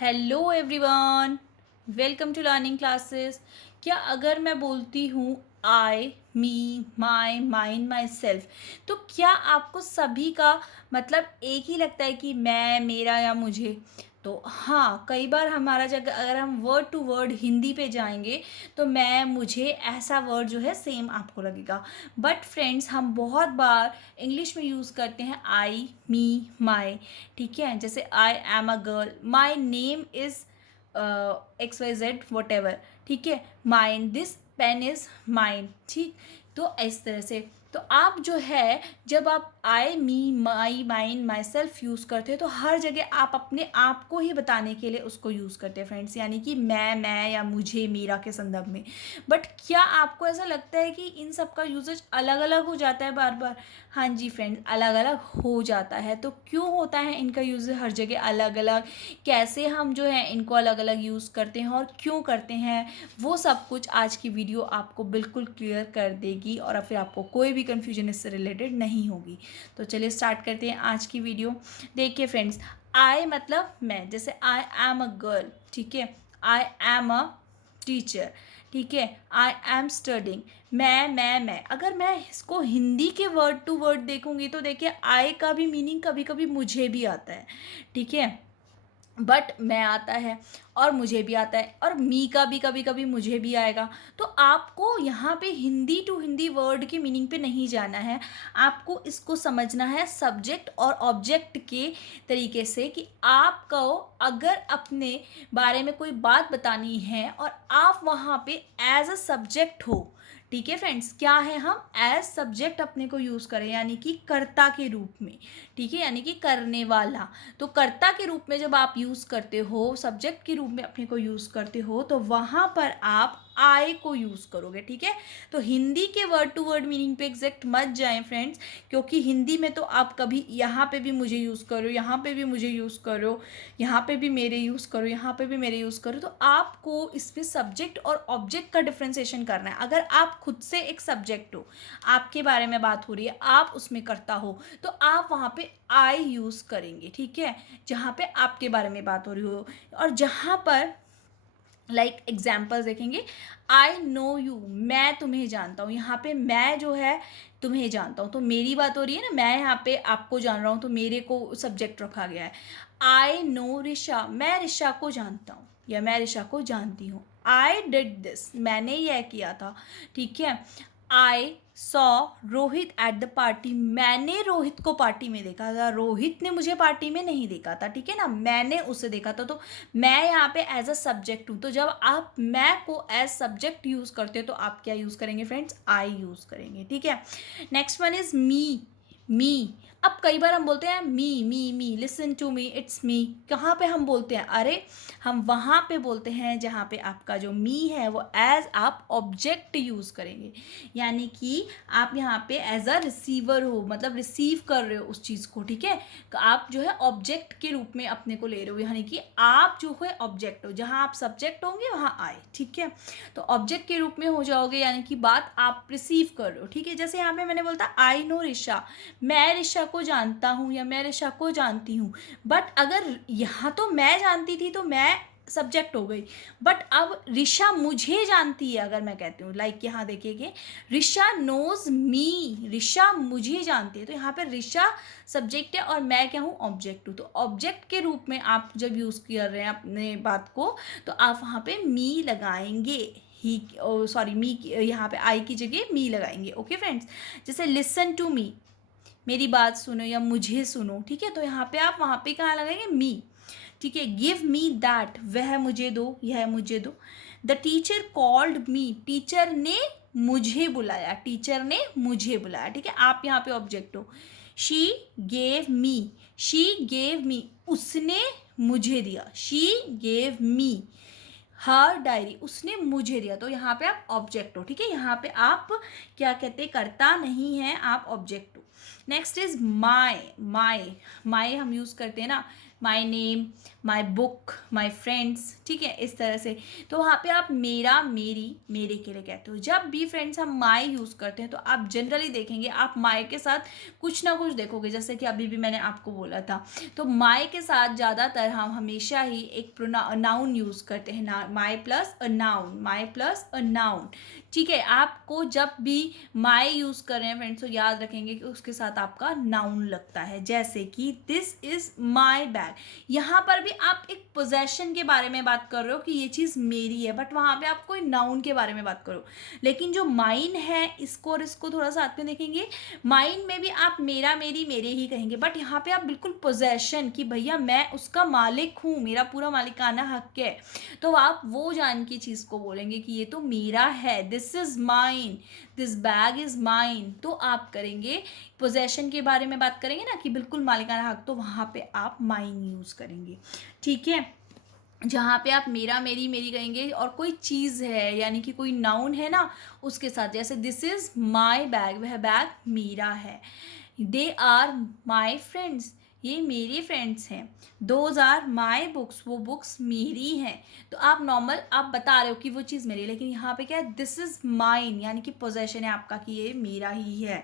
Hello everyone, welcome to learning classes. क्या अगर मैं बोलती हूँ आई, मी, माई, माइन, माई सेल्फ, तो क्या आपको सभी का मतलब एक ही लगता है कि मैं, मेरा या मुझे? तो हाँ, कई बार हमारा जगह अगर हम वर्ड टू वर्ड हिंदी पे जाएंगे तो मैं, मुझे ऐसा वर्ड जो है सेम आपको लगेगा। बट फ्रेंड्स, हम बहुत बार इंग्लिश में यूज़ करते हैं आई, मी, माई। ठीक है, जैसे I am a girl, my name is X Y Z whatever. ठीक है, mine, this pen is mine. ठीक, तो इस तरह से तो आप जो है, जब आप आई, मी, माई, माइन, माई सेल्फ यूज़ करते हैं तो हर जगह आप अपने आप को ही बताने के लिए उसको यूज़ करते हैं फ्रेंड्स, यानी कि मैं या मुझे, मेरा के संदर्भ में। बट क्या आपको ऐसा लगता है कि इन सब का यूजेज अलग अलग हो जाता है बार बार? हाँ जी फ्रेंड्स, अलग अलग हो जाता है। तो क्यों होता है इनका यूज़ हर जगह अलग अलग? कैसे हम जो है इनको अलग अलग यूज़ करते हैं और क्यों करते हैं, वो सब कुछ आज की वीडियो आपको बिल्कुल क्लियर कर देगी और फिर आपको कोई भी कन्फ्यूजन इससे रिलेटेड नहीं होगी। तो चलिए स्टार्ट करते हैं आज की वीडियो। देखिए फ्रेंड्स, आई मतलब मैं, जैसे आई एम अ गर्ल। ठीक है, आई एम अ टीचर। ठीक है, आई एम स्टडिंग। मैं अगर मैं इसको हिंदी के वर्ड टू वर्ड देखूंगी तो देखिए, आई का भी मीनिंग कभी कभी मुझे भी आता है। ठीक है, बट मैं आता है और मुझे भी आता है, और मी का भी कभी कभी मुझे भी आएगा। तो आपको यहाँ पे हिंदी टू हिंदी वर्ड के मीनिंग पे नहीं जाना है, आपको इसको समझना है सब्जेक्ट और ऑब्जेक्ट के तरीके से, कि आपको अगर अपने बारे में कोई बात बतानी है और आप वहाँ पे एज अ सब्जेक्ट हो। ठीक है फ्रेंड्स, क्या है, हम एज सब्जेक्ट अपने को यूज़ करें, यानी कि कर्ता के रूप में। ठीक है, यानी कि करने वाला। तो कर्ता के रूप में जब आप यूज़ करते हो, सब्जेक्ट के रूप में अपने को यूज़ करते हो, तो वहाँ पर आप आई को यूज़ करोगे। ठीक है, तो हिंदी के वर्ड टू वर्ड मीनिंग पे एग्जैक्ट मत जाएं फ्रेंड्स, क्योंकि हिंदी में तो आप कभी यहाँ पे भी मुझे यूज़ करो, यहाँ पे भी मुझे यूज़ करो, यहाँ पे भी मेरे यूज़ करो, यहाँ पे भी मेरे यूज़ करो। तो आपको इसमें सब्जेक्ट और ऑब्जेक्ट का डिफ्रेंसिएशन करना है। अगर आप खुद से एक सब्जेक्ट हो, आपके बारे में बात हो रही है, आप उसमें करता हो, तो आप वहाँ पे आई यूज़ करेंगे। ठीक है, जहाँ पे आपके बारे में बात हो रही हो। और जहाँ पर एग्जाम्पल्स देखेंगे, आई नो यू, मैं तुम्हें जानता हूँ, यहाँ पे मैं जो है तुम्हें जानता हूँ, तो मेरी बात हो रही है ना, मैं यहाँ पे आपको जान रहा हूँ, तो मेरे को सब्जेक्ट रखा गया है। आई नो ऋषा, मैं ऋषा को जानता हूँ या मैं ऋषा को जानती हूँ। आई डिड दिस, मैंने यह किया था। ठीक है, I saw Rohit at the party, मैंने रोहित को पार्टी में देखा था, रोहित ने मुझे पार्टी में नहीं देखा था। ठीक है ना, मैंने उसे देखा था। तो मैं यहाँ पे एज अ सब्जेक्ट हूँ, तो जब आप मैं को एज सब्जेक्ट यूज़ करते हो तो आप क्या यूज़ करेंगे फ्रेंड्स? आई यूज़ करेंगे। ठीक है, next one is me. Me, अब कई बार हम बोलते हैं me, listen to me, it's me. कहाँ पे हम बोलते हैं? अरे, हम वहाँ पे बोलते हैं जहाँ पे आपका जो मी है वो एज आप ऑब्जेक्ट यूज़ करेंगे, यानी कि आप यहाँ पे एज अ रिसीवर हो, मतलब रिसीव कर रहे हो उस चीज़ को। ठीक है, तो आप जो है ऑब्जेक्ट के रूप में अपने को ले रहे हो, यानी कि आप जो है ऑब्जेक्ट हो, जहाँ आप सब्जेक्ट होंगे वहाँ आए। ठीक है, तो ऑब्जेक्ट के रूप में हो जाओगे, यानी कि बात आप रिसीव कर रहे हो। ठीक है, जैसे यहाँ पे मैंने बोलता आई नो ऋषा, मैं ऋषा को जानता हूँ या मैं ऋषा को जानती हूँ। बट अगर यहाँ तो मैं जानती थी तो मैं सब्जेक्ट हो गई, बट अब ऋषा मुझे जानती है, अगर मैं कहती हूँ यहाँ देखिए, ऋषा नोज मी, ऋषा मुझे जानती है, तो यहाँ पे ऋषा सब्जेक्ट है और मैं क्या हूँ? ऑब्जेक्ट हूँ। तो ऑब्जेक्ट के रूप में आप जब यूज़ कर रहे हैं अपने बात को, तो आप वहाँ पे मी लगाएंगे, ही सॉरी मी, यहाँ पे आई की जगह मी लगाएंगे। ओके फ्रेंड्स, जैसे लिसन टू मी, मेरी बात सुनो या मुझे सुनो। ठीक है, तो यहाँ पे आप वहाँ पे कहाँ लगाएंगे? मी। ठीक है, गिव मी दैट, वह मुझे दो, यह मुझे दो। The teacher called me, teacher ने मुझे बुलाया, टीचर ने मुझे बुलाया। ठीक है, आप यहाँ पे ऑब्जेक्ट हो। She gave me, she gave me, उसने मुझे दिया, she gave me her diary, उसने मुझे दिया, तो यहाँ पे आप ऑब्जेक्ट हो। ठीक है, यहाँ पे आप क्या कहते हैं? करता नहीं है, आप ऑब्जेक्ट हो। Next is my. माई हम यूज़ करते हैं ना, my name, my book, my friends, ठीक है, इस तरह से। तो वहाँ पे आप मेरा, मेरी, मेरे के लिए कहते हो। जब भी फ्रेंड्स हम माई यूज़ करते हैं तो आप जनरली देखेंगे आप माई के साथ कुछ ना कुछ देखोगे, जैसे कि अभी भी मैंने आपको बोला था। तो माई के साथ ज़्यादातर हम हमेशा ही एक नाउन यूज़ करते हैं, ना माई plus a noun, my plus a noun, ठीक है। आपको जब भी माई यूज़ कर रहे हैं फ्रेंड्स तो याद रखेंगे कि उसके साथ आपका नाउन लगता है, जैसे कि दिस इज़ माई बैग। यहाँ पर भी आप एक पोजेशन के बारे में बात कर रहे हो कि ये चीज़ मेरी है, बट वहाँ पे आप कोई नाउन के बारे में बात करो। लेकिन जो माइन है, इसको और इसको थोड़ा सा साथ में देखेंगे। माइन में भी आप मेरा, मेरी, मेरे ही कहेंगे, बट यहाँ पे आप बिल्कुल पोजेशन कि भैया मैं उसका मालिक हूँ, मेरा पूरा मालिकाना हक है, तो आप वो जान की चीज़ को बोलेंगे कि ये तो मेरा है, this is mine, this bag is mine. तो आप करेंगे पोजेशन के बारे में बात करेंगे ना कि बिल्कुल मालिकाना हक, तो वहाँ पे आप माइन यूज़ करेंगे, ठीक है। जहाँ पे आप मेरा, मेरी, मेरी कहेंगे और कोई चीज़ है यानी कि कोई नाउन है ना उसके साथ, जैसे दिस इज़ माई बैग, वह बैग मेरा है। दे आर माई फ्रेंड्स, ये मेरे फ्रेंड्स हैं। दोज आर माई बुक्स, वो बुक्स मेरी हैं। तो आप नॉर्मल आप बता रहे हो कि वो चीज़ मेरी है, लेकिन यहाँ पे क्या है, दिस इज़ माइन यानी कि पोजेशन है आपका कि ये मेरा ही है।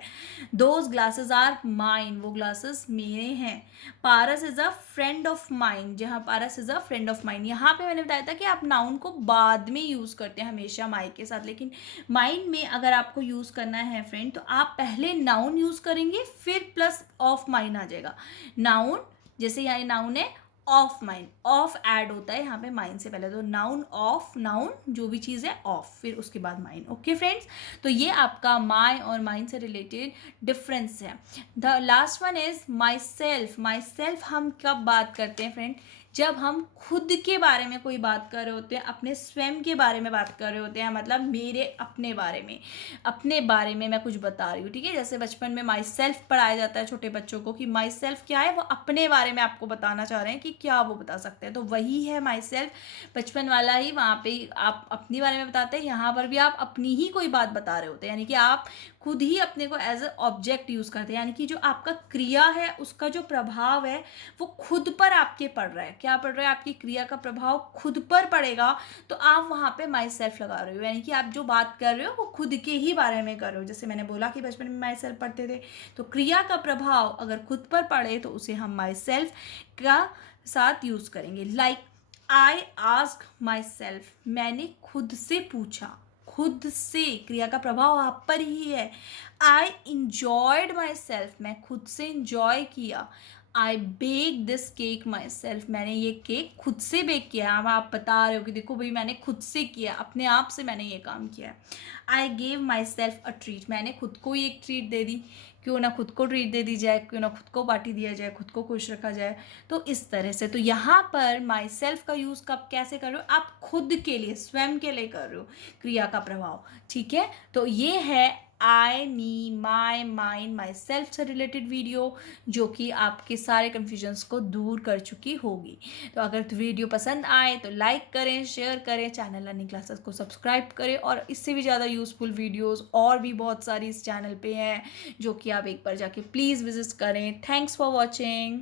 दोज ग्लासेस आर माइन, वो ग्लासेस मेरे हैं। Paras is a friend of mine, जहाँ Paras is a friend of mine, यहाँ पे मैंने बताया था कि आप नाउन को बाद में यूज़ करते हैं हमेशा माई के साथ, लेकिन माइन में अगर आपको यूज़ करना है फ्रेंड तो आप पहले नाउन यूज़ करेंगे फिर प्लस ऑफ माइन आ जाएगा। नाउन, जैसे यहाँ नाउन है ऑफ माइन, ऑफ ऐड होता है यहाँ पे माइन से पहले, तो नाउन ऑफ, नाउन जो भी चीज़ है ऑफ, फिर उसके बाद माइन। ओके फ्रेंड्स, तो ये आपका माई और माइन से रिलेटेड डिफरेंस है। The last one is my self. My self हम कब बात करते हैं फ्रेंड, जब हम खुद के बारे में कोई बात कर रहे होते हैं, अपने स्वयं के बारे में बात कर रहे होते हैं, मतलब मेरे अपने बारे में, अपने बारे में मैं कुछ बता रही हूँ, ठीक है। जैसे बचपन में माई सेल्फ पढ़ाया जाता है छोटे बच्चों को कि माई सेल्फ क्या है, वो अपने बारे में आपको बताना चाह रहे हैं कि क्या वो बता सकते हैं, तो वही है माई सेल्फ, बचपन वाला ही। वहाँ पे आप अपने बारे में बताते हैं, यहाँ पर भी आप अपनी ही कोई बात बता रहे होते हैं, यानी कि आप खुद ही अपने को एज अ ऑब्जेक्ट यूज़ करते हैं, यानी कि जो आपका क्रिया है उसका जो प्रभाव है वो खुद पर आपके पड़ रहा है। क्या पड़ रहा है, आपकी क्रिया का प्रभाव खुद पर पड़ेगा, तो आप वहाँ पे माई सेल्फ लगा रहे हो, यानी कि आप जो बात कर रहे हो वो खुद के ही बारे में कर रहे हो। जैसे मैंने बोला कि बचपन में माई सेल्फ पढ़ते थे, तो क्रिया का प्रभाव अगर खुद पर पड़े तो उसे हम माई सेल्फ का साथ यूज़ करेंगे। Like I ask my self, मैंने खुद से पूछा, खुद से, क्रिया का प्रभाव आप पर ही है। आई इंजॉयड माई सेल्फ, मैं खुद से इंजॉय किया। I bake this cake myself, मैंने ये केक खुद से बेक किया। अब आप बता रहे हो कि देखो भाई मैंने खुद से किया, अपने आप से मैंने ये काम किया। I gave my self a treat, मैंने खुद को ही एक ट्रीट दे दी। क्यों ना खुद को ट्रीट दे दी जाए, क्यों ना खुद को पार्टी दिया जाए, खुद को खुश रखा जाए। तो इस तरह से, तो यहाँ पर माई सेल्फ का यूज़ कब कैसे कर रहे हो, आप खुद के लिए, स्वयं के लिए कर रहे हो क्रिया का प्रभाव, ठीक है। तो ये है आई, मी, माई, माइन, माई सेल्फ से रिलेटेड वीडियो, जो कि आपके सारे कन्फ्यूजन्स को दूर कर चुकी होगी। तो अगर वीडियो पसंद आए तो लाइक करें, शेयर करें, चैनल लर्निंग क्लासेस को सब्सक्राइब करें, और इससे भी ज़्यादा यूज़फुल वीडियोस और भी बहुत सारी इस चैनल पे हैं जो कि आप एक बार जाके प्लीज़ विजिट करें। Thanks for watching.